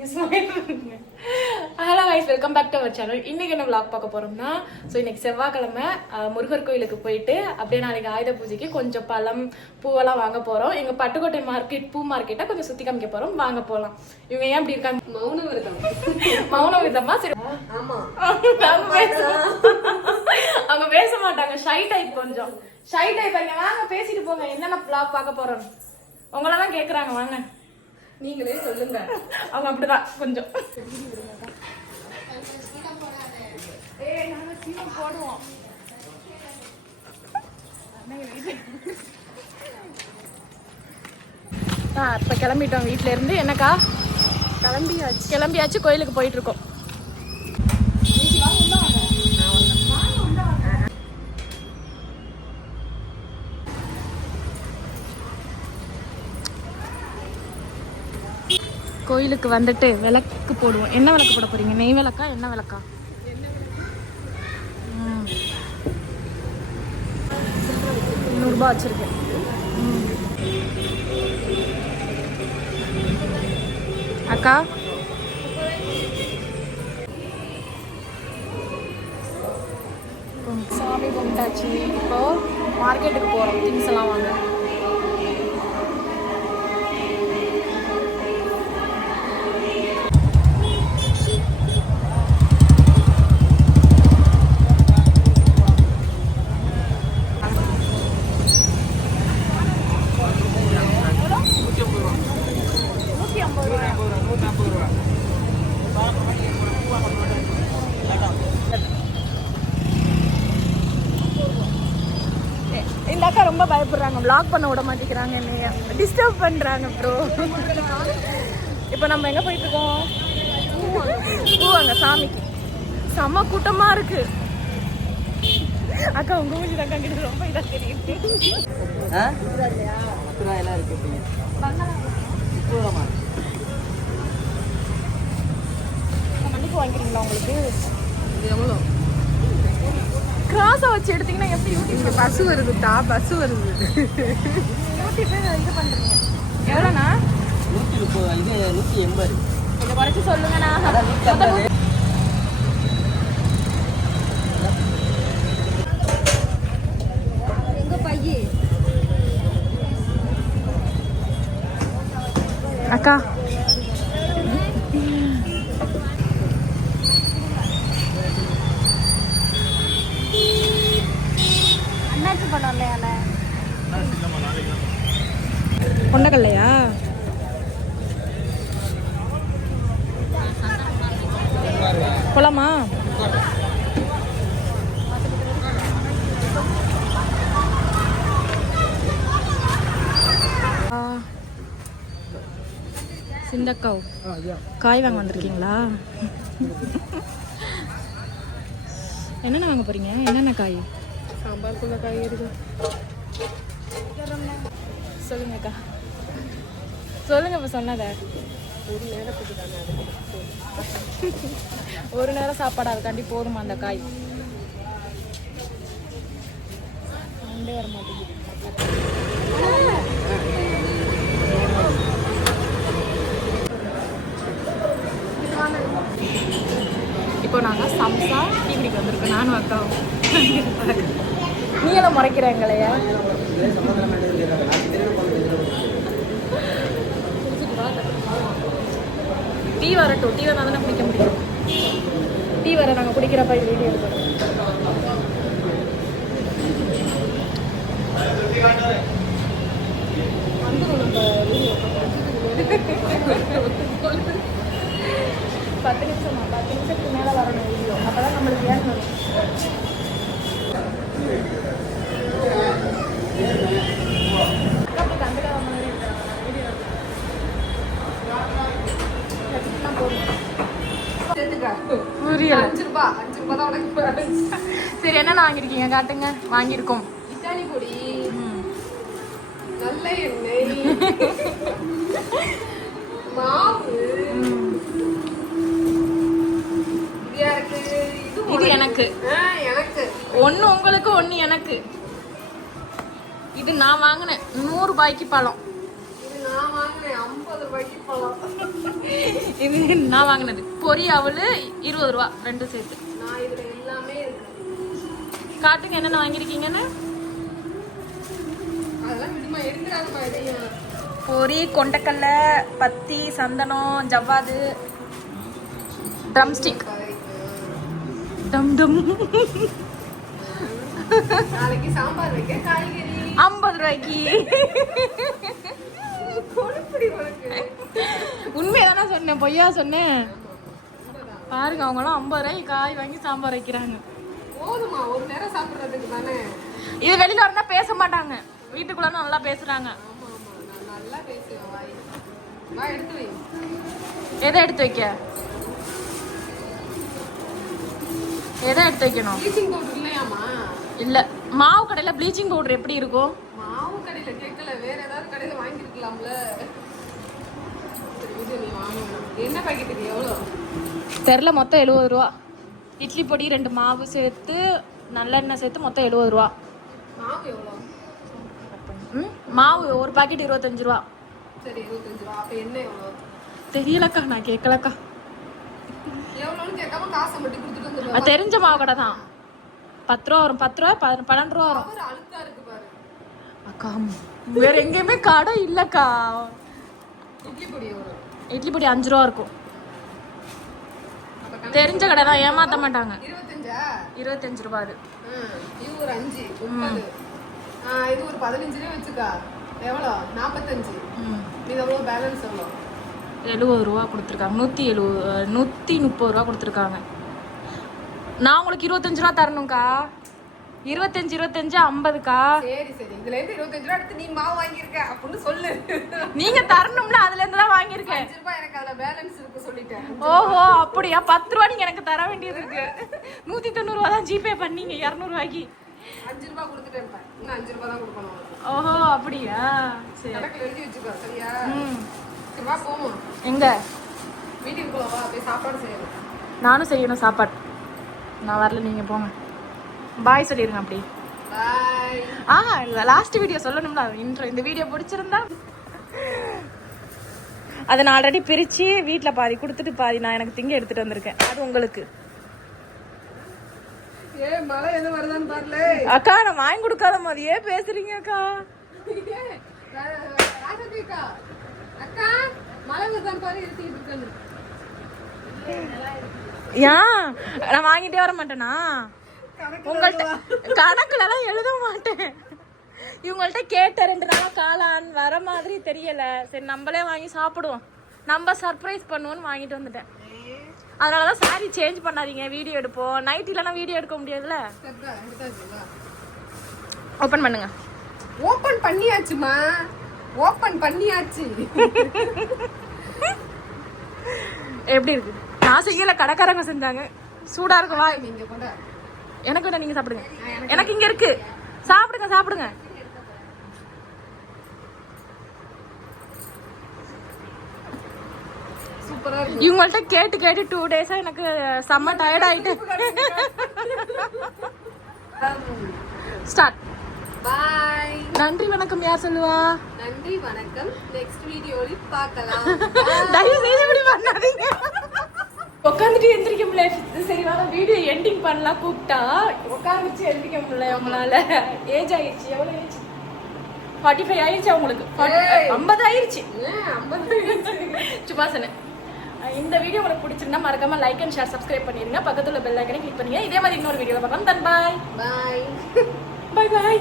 Hello guys, welcome back to our channel. இன்னைக்கு என்ன vlog பார்க்க போறோம்னா, இன்னைக்கு செவ்வாய்க்கிழமை முருகர் கோயிலுக்கு போயிட்டு அப்படியே நாளைக்கு ஆயுத பூஜைக்கு கொஞ்சம் பழம் பூவெல்லாம் வாங்க போறோம். எங்க பட்டுக்கோட்டை மார்க்கெட் பூ மார்க்கெட்டை கொஞ்சம் சுத்தி காமிக்க போறோம். வாங்க போலாம். இவங்க ஏன் அப்படி இருக்காங்க? மௌன விதமா சரி. அவங்க பேச மாட்டாங்க, ஷை டைப். கொஞ்சம் ஷை டைப். அங்க வாங்க பேசிட்டு போங்க. என்னென்ன vlog பார்க்க போறோம் உங்களெல்லாம் கேக்குறாங்க. வாங்க நீங்களே சொல்லுங்க. அவங்க அப்படிதான் கொஞ்சம் போடுவோம். இப்ப கிளம்பிட்டோம் வீட்டுல இருந்து. என்னக்கா கிளம்பியாச்சு கோயிலுக்கு போயிட்டு இருக்கோம். கோயிலுக்கு வந்துட்டு விளக்கு போடுவோம். என்ன விளக்கு போட போறீங்க? நெய் விளக்கா என்ன விளக்கா? ₹100 வச்சிருக்கேன். அக்கா சாமி கும்பிட்டாச்சு. இப்போ மார்க்கெட்டுக்கு போறோம். திங்ஸ் எல்லாம் வாங்க. இந்த அக்கா ரொம்ப பயப்படுறாங்க, பிளாக் பண்ண விட மாட்டேங்கிறாங்க, என்னைய டிஸ்டர்ப் பண்றாங்க ப்ரோ. இப்போ நம்ம எங்க போயிட்டு இருக்கோம்? பூவாங்க சாமிக்கு. செம கூட்டமா இருக்கு. அக்கா உங்க மூஞ்சி தான் கிட்ட ரொம்ப இதா தெரியுது. மன்னிப்பு வாங்கிக்கிறீங்களா? உங்களுக்கு எவ்வளோ கிராஸா வச்சு எடுத்தீங்கன்னா எப்படி யூடியூப் பஸ் வருதுட்டா, பஸ் வருது. யூடியூப் இது பண்றீங்க எவ்வளோண்ணா? 130. இது 180. இதை குறைச்சி சொல்லுங்கண்ணா. எங்க பையி அக்கா அண்ணாச்சி படம் இல்லையால? கொண்டக்கல்லையா? போலாமா? சிந்தக்காவ் காய் வாங்க வந்திருக்கீங்களா? என்னென்ன வாங்க போறீங்க? என்னென்ன காய்? சாம்பாருக்குள்ள காய் இருக்கு. சொல்லுங்கக்கா, சொல்லுங்க. இப்போ சொன்னத ஒரு நேரம் சாப்பாடு அதுக்காண்டி போதுமா அந்த காய்? வர மாட்டேங்குது. இப்போ நாங்கள் சம்சா டீ குடிக்க வந்திருக்கோம். நானும் அக்காவும். நீ எல்லாம் முறைக்கிற எங்களையா? டீ வரட்டும். டீ வந்தால் தானே குடிக்க முடியும். டீ வர நாங்கள் குடிக்கிறப்ப இது வீடியோ எடுக்கிறோம். வந்துடும் நம்ம வீடியோ 10 நிமிஷமா? 10 நிமிஷத்துக்கு மேலே வரணும் வீடியோ. அப்போ தான் நம்மளுக்கு ஏன் வரும். சரி, என்னென்ன வாங்கிருக்கீங்க காட்டுங்க. வாங்கியிருக்கோம் இத்தாலி பொடி, நல்ல எண்ணெய், மாவு. இது எனக்கு. எனக்கு ஒன்னு உங்களுக்கு, ஒன்னு எனக்கு. இது நான் வாங்கினேன் ₹100 பழம். இது நான் வாங்கினேன் 50 ரூபாய்க்கு போலாம். இது நான் வாங்கினது பொரி அவள் 20 ரூபா ரெண்டும் சேர்த்து. நான் இதுல எல்லாமே இருக்கு. காட்டுங்க என்னென்ன வாங்கியிருக்கீங்கன்னு. அதெல்லாம் விடுமா, எடுக்கிறாங்கம்மா இதையும். பொரி, கொண்டக்கடலை, பத்தி, சந்தனம், ஜவ்வாது, ட்ரம்ஸ்டிக், டம் டம். நாளைக்கு சாம்பார் வைக்க காய்கறி 50 ரூபாய்க்கு. கொழுப்புடி உனக்கு. உண்மையதானே சொன்னேன், பொய்யா சொன்னேன்? பாருங்க, அவங்களாம் 50 ரூபாய்க்கு காய் வாங்கி சாம்பார் வைக்கிறாங்க. போதுமா, ஒரு நேரம் சாப்பிடுறதுக்கு தானே. இது வெளியில வரனா பேச மாட்டாங்க, வீட்டுக்குள்ள நல்லா பேசுறாங்க. ஆமா ஆமா, நான் நல்லா பேசுவேன். வாய் வா, எடுத்து வை. எதை எடுத்து வைக்க? எதை எடுத்து வைக்கணும்? ப்ளீச்சிங் பவுடர் இல்லையாமா? இல்ல, மாவு கடையில ப்ளீச்சிங் பவுடர் எப்படி இருக்கும்? மாவு கடையில கேட்கல, வேற ஏதாவது கடையில வாங்கிருக்கலாம்ல. சரி, இது நீ வாங்கணும். என்ன பாக்கெட் இது? எவ்வளோ தெரில, மொத்தம் 70 ரூபா. இட்லி பொடி 2 மாவு சேர்த்து நல்லெண்ணெய் சேர்த்து மொத்தம் 70 ரூபா. மாவு எவ்வளோ? மாவு ஒரு பாக்கெட் 25 ரூபா. சரி, 25 ரூபா. அப்ப என்ன எவ்வளோ? தெரியலக்கா, நான் கேட்கலக்கா. எவ்வளோன்னு கேட்காம காசை மட்டும் கொடுத்துட்டு வந்துருவா. அது தெரிஞ்ச மாவு கடை தான். 10 ரூபா வரும், 10 ரூபா 12 ரூபா வரும். அவர் அழுத்தா இருக்கு பாரு. அக்கா வேற எங்கேயுமே கடை இல்லக்கா. இட்லி பொடி எவ்வளோ? இட்லி பொடி 5 ரூபா இருக்கும். தெரிஞ்ச கடை தான், ஏமாத்த மாட்டாங்க. 25ஆ? 25 ரூபா அது. இது ஒரு 5 30. இது ஒரு 15 வச்சுக்கா. எவ்வளோ? 45. இது எவ்வளோ? பேலன்ஸ் எவ்வளோ? 70 ரூபா கொடுத்துருக்காங்க. 130 ரூபா கொடுத்துருக்காங்க. நான் உங்களுக்கு 25 ரூபா தரணும்க்கா. 25 50க்கா. சரி சரி, இதுல இருந்து 25 ரூபா எடுத்து நீ மாவு வாங்கியிருக்க அப்படின்னு சொல்லு. நீங்க தரணும்ல, அதுல இருந்து தான் வாங்கியிருக்கேன். 5 ரூபாய் எனக்கு அதுல பேலன்ஸ் இருக்கு சொல்லிட்டேன். ஓஹோ, அப்படியா? 10 ரூபா நீங்க எனக்கு தர வேண்டியது இருக்கு. 190 ரூபா தான் ஜிபே பண்ணீங்க 200 ரூபாய்க்கு. 5 ரூபாய் கொடுத்துட்டேன். இன்னும் 5 ரூபாய் தான் கொடுக்கணும் உனக்கு. ஓஹோ, அப்படியா? சரி, கணக்குல எழுதி வச்சுக்கோ, சரியா? சரி, வா போவோம். எங்க? வீட்டுக்கு போலாம், வா போய் சாப்பாடு செய்யணும். நானும் செய்யணும் சாப்பாடு. நான் வரல, நீங்க போங்க. பாய் சொல்லிருங்க அப்படி. பாய். லாஸ்ட் வீடியோ சொல்லணும்ல, இன்ட்ரோ. இந்த வீடியோ பிடிச்சிருந்தா அதை நான் ஆல்ரெடி பிரிச்சு வீட்டில் பாதி கொடுத்துட்டு பாதி நான் எனக்கு திங்க எடுத்துட்டு வந்திருக்கேன். அது உங்களுக்கு. மழை எதுவும் வருதான்னு பாருல. அக்கா, நான் வாங்கி கொடுக்காத மாதிரியே பேசுறீங்க அக்கா. ராஜாக்கா, அக்கா மழை வருதான்னு பாரு, எடுத்துக்கிட்டு இருக்கேன்னு. ஏன் நான் வாங்கிட்டே வர மாட்டேனா? உங்கள்கிட்ட கணக்குலலாம் எழுத மாட்டேன். இவங்கள்ட்ட கேட்ட 2 நாளா காளான் வர மாதிரி தெரியல. சரி, நம்மளே வாங்கி சாப்பிடுவோம், நம்ம சர்ப்ரைஸ் பண்ணுவோம்னு வாங்கிட்டு வந்துட்டேன். அதனாலதான் சாரி சேஞ்ச் பண்ணாதீங்க, வீடியோ எடுப்போம். நைட் இல்லைன்னா வீடியோ எடுக்க முடியாதுல்ல. ஓப்பன் பண்ணுங்க. ஓப்பன் பண்ணியாச்சுமா, ஓப்பன் பண்ணியாச்சு. எப்படி இருக்கு? நான் செய்யல, கடைக்காரங்க செஞ்சாங்க. சூடா இருக்கு. வா, நீங்க கூட எனக்கு வேணா, நீங்க சாப்பிடுங்க. எனக்கு இங்க இருக்கு, சாப்பிடுங்க சாப்பிடுங்க. சூப்பரா இருக்கு. இவங்கள்ட்ட கேட்டு கேட்டு 2 டேஸா எனக்கு செம்ம டயர்ட் ஆயிட்டு. ஸ்டார்ட். பாய். நன்றி வணக்கம். யார் சொல்லுவா? நன்றி வணக்கம். நெக்ஸ்ட் வீடியோவில் பார்க்கலாம். தயவு செய்து இப்படி பண்ணாதீங்க. உட்காந்துட்டு எந்திரிக்க முடியல. சரி, வர வீடியோ எண்டிங் பண்ணலாம் கூப்பிட்டா உட்கார வச்சு எந்திரிக்க முடியல உங்களால. ஏஜ் ஆயிடுச்சு. எவ்வளவு ஏஜ்? 45 ஆயிடுச்சு உங்களுக்கு. 50 ஆயிடுச்சு. 50 சும்மா சொன்னேன். இந்த வீடியோ உங்களுக்கு பிடிச்சிருந்தா மறக்காம லைக் அண்ட் ஷேர் சப்ஸ்கிரைப் பண்ணிருங்க. பக்கத்துல பெல் ஐக்கனை கிளிக் பண்ணுங்க. இதே மாதிரி இன்னொரு வீடியோல பார்க்கலாம். தன் பாய் பாய். பாய் பாய்.